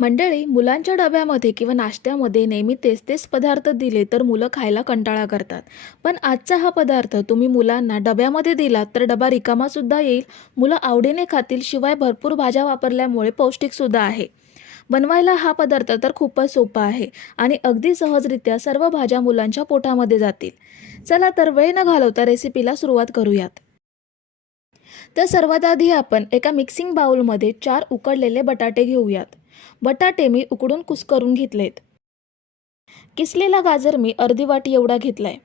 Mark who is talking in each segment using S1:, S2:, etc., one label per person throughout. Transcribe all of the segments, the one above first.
S1: मंडळी मुलांच्या डब्यामध्ये किंवा नाश्त्यामध्ये नेहमी तेच तेच पदार्थ दिले तर मुलं खायला कंटाळा करतात. पण आजचा हा पदार्थ तुम्ही मुलांना डब्यामध्ये दिलात तर डबा रिकामासुद्धा येईल. मुलं आवडीने खातील शिवाय भरपूर भाज्या वापरल्यामुळे पौष्टिकसुद्धा आहे. बनवायला हा पदार्थ तर खूपच सोपा आहे आणि अगदी सहजरित्या सर्व भाज्या मुलांच्या पोटामध्ये जातील. चला तर वेळ न घालवता रेसिपीला सुरुवात करूयात. तर सर्वात आधी आपण एका मिक्सिंग बाउलमध्ये चार उकडलेले बटाटे घेऊयात. बटाटे मी उकडून कुस्करून घेतलेत. किसलेला गाजर मी अर्धी वाटी एवढा घेतलाय.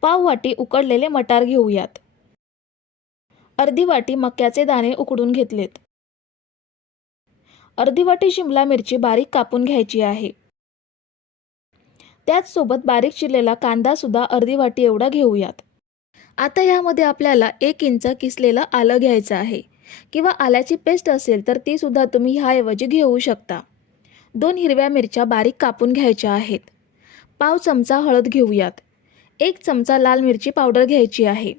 S1: पाव वाटी उकडलेले मटार घेऊयात. अर्धी वाटी मक्याचे दाणे उकडून घेतलेत. अर्धी वाटी शिमला मिरची बारीक कापून घ्यायची आहे. त्याचसोबत बारीक चिरलेला कांदा सुद्धा अर्धी वाटी एवढा घेऊयात. आता यामध्ये आपल्याला एक इंच किसलेलं आलं घ्यायचं आहे. किंवा आल्याची पेस्ट असेल तर ती सुद्धा तुम्ही ह्याऐवजी घेऊ शकता. दोन हिरव्या मिरच्या बारीक कापून घ्यायच्या आहेत. पाव चमचा हळद घेऊयात. एक चमचा लाल मिरची पावडर घ्यायची आहे.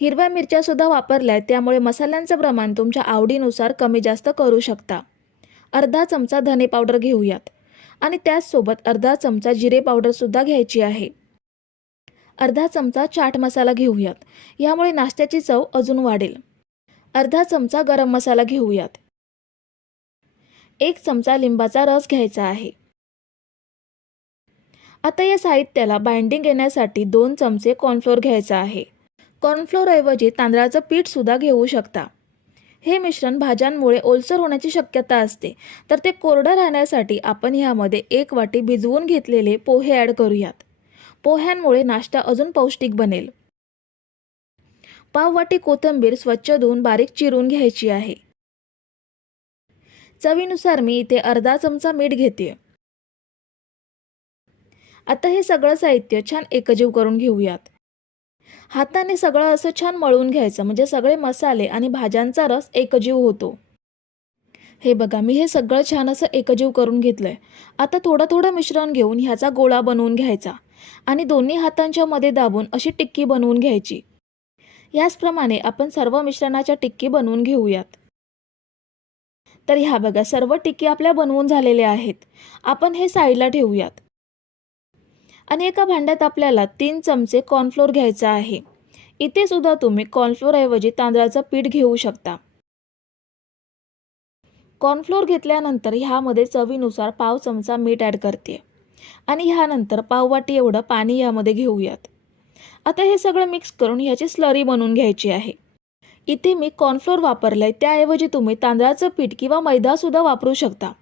S1: हिरव्या मिरच्यासुद्धा वापरल्या आहेत त्यामुळे मसाल्यांचं प्रमाण तुमच्या आवडीनुसार कमी जास्त करू शकता. अर्धा चमचा धने पावडर घेऊयात. आणि त्याचसोबत अर्धा चमचा जिरे पावडरसुद्धा घ्यायची आहे. अर्धा चमचा चाट मसाला घेऊयात. यामुळे नाश्त्याची चव अजून वाढेल. अर्धा चमचा गरम मसाला घेऊयात. एक चमचा लिंबाचा रस घ्यायचा आहे. आता या साहित्याला बाइंडिंग येण्यासाठी दोन चमचे कॉर्नफ्लोअर घ्यायचा आहे. कॉर्नफ्लोअरऐवजी तांदळाचं पीठ सुद्धा घेऊ शकता. हे मिश्रण भाज्यांमुळे ओलसर होण्याची शक्यता असते. तर ते कोरडं राहण्यासाठी आपण ह्यामध्ये एक वाटी भिजवून घेतलेले पोहे ॲड करूयात. पोह्यांमुळे नाश्ता अजून पौष्टिक बनेल. पाववाटी कोथंबीर कोथिंबीर स्वच्छ धुवून बारीक चिरून घ्यायची आहे. चवीनुसार मी इथे अर्धा चमचा मीठ घेते. आता हे सगळं साहित्य छान एकजीव करून घेऊयात. हाताने सगळं असं छान मळून घ्यायचं म्हणजे सगळे मसाले आणि भाज्यांचा रस एकजीव होतो. हे बघा मी हे सगळं छान असं एकजीव करून घेतलंय. आता थोडं थोडं मिश्रण घेऊन ह्याचा गोळा बनवून घ्यायचा आणि दोन्ही हातांच्या मध्ये दाबून अशी टिक्की बनवून घ्यायची. याचप्रमाणे आपण सर्व मिश्रणाच्या टिक्की बनवून घेऊयात. तर ह्या बघा सर्व टिक्की आपल्या बनवून झालेल्या आहेत. आपण हे साईडला ठेवूयात. आणि एका भांड्यात आपल्याला तीन चमचे कॉर्नफ्लोअर घ्यायचा आहे. इथे सुद्धा तुम्ही कॉर्नफ्लोअरऐवजी तांदळाचं पीठ घेऊ शकता. कॉर्नफ्लोअर घेतल्यानंतर ह्यामध्ये चवीनुसार पाव चमचा मीठ ॲड करते. आणि ह्यानंतर पाववाटी एवढं पाणी यामध्ये घेऊयात. आता हे सगळं मिक्स करून ह्याची स्लरी बनवून घ्यायची आहे. इथे मी कॉर्नफ्लोअर वापरलं आहे त्याऐवजी तुम्ही तांदळाचं पीठ किंवा मैदासुद्धा वापरू शकता.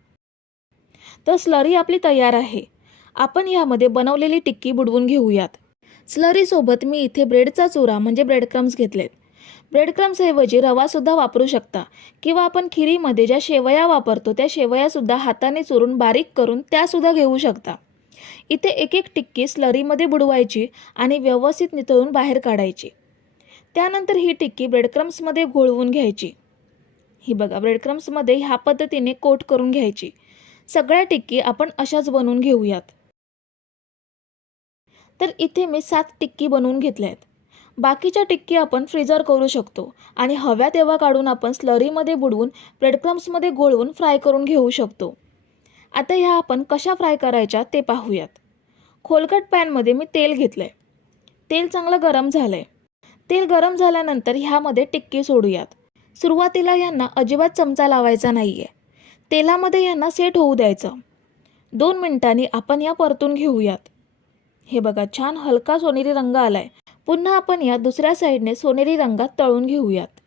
S1: तर स्लरी आपली तयार आहे. आपण यामध्ये बनवलेली टिक्की बुडवून घेऊयात. स्लरीसोबत मी इथे ब्रेडचा चुरा म्हणजे ब्रेड क्रम्स घेतलेत ब्रेड क्रम्सऐवजी रवासुद्धा वापरू शकता किंवा आपण खिरीमध्ये ज्या शेवया वापरतो त्या शेवयासुद्धा हाताने चुरून बारीक करून त्यासुद्धा घेऊ शकता. इथे एक एक टिक्की स्लरीमध्ये बुडवायची आणि व्यवस्थित नितळून बाहेर काढायची. त्यानंतर ही टिक्की ब्रेडक्रम्समध्ये घोळवून घ्यायची. ही बघा ब्रेडक्रम्समध्ये ह्या पद्धतीने कोट करून घ्यायची. सगळ्या टिक्की आपण अशाच बनवून घेऊयात. तर इथे मी सात टिक्की बनवून घेतल्या आहेत बाकीच्या टिक्की आपण फ्रीजर करू शकतो आणि हव्या तेव्हा काढून आपण स्लरीमध्ये बुडवून ब्रेडक्रम्समध्ये घोळवून फ्राय करून घेऊ शकतो. आता ह्या आपण कशा फ्राय करायच्या ते पाहूयात. खोलकट पॅनमध्ये मी तेल घेतलं आहे तेल चांगलं गरम झालं आहे तेल गरम झाल्यानंतर ह्यामध्ये टिक्की सोडूयात. सुरुवातीला यांना अजिबात चमचा लावायचा नाही आहे तेलामध्ये यांना सेट होऊ द्यायचं. दोन मिनिटांनी आपण या परतून घेऊयात. हे बघा छान हलका सोनेरी रंग आलाय. पुन्हा आपण या दुसऱ्या साईडने सोनेरी रंगात तळून घेऊयात.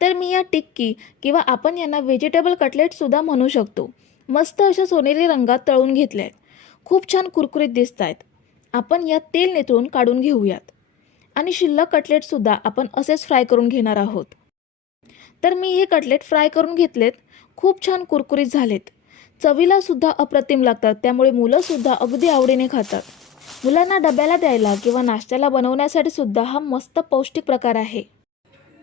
S1: तर मी या टिक्की किंवा आपण यांना व्हेजिटेबल कटलेटसुद्धा म्हणू शकतो. मस्त अशा सोनेरी रंगात तळून घेतल्या आहेत खूप छान कुरकुरीत दिसत आहेत आपण यात तेल नितळून काढून घेऊयात. आणि शिल्लक कटलेटसुद्धा आपण असेच फ्राय करून घेणार आहोत. तर मी हे कटलेट फ्राय करून घेतलेत. खूप छान कुरकुरीत झालेत. चवीला सुद्धा अप्रतिम लागतात. त्यामुळे मुलंसुद्धा अगदी आवडीने खातात. मुलांना डब्याला द्यायला किंवा नाश्त्याला बनवण्यासाठी सुद्धा हा मस्त पौष्टिक प्रकार आहे.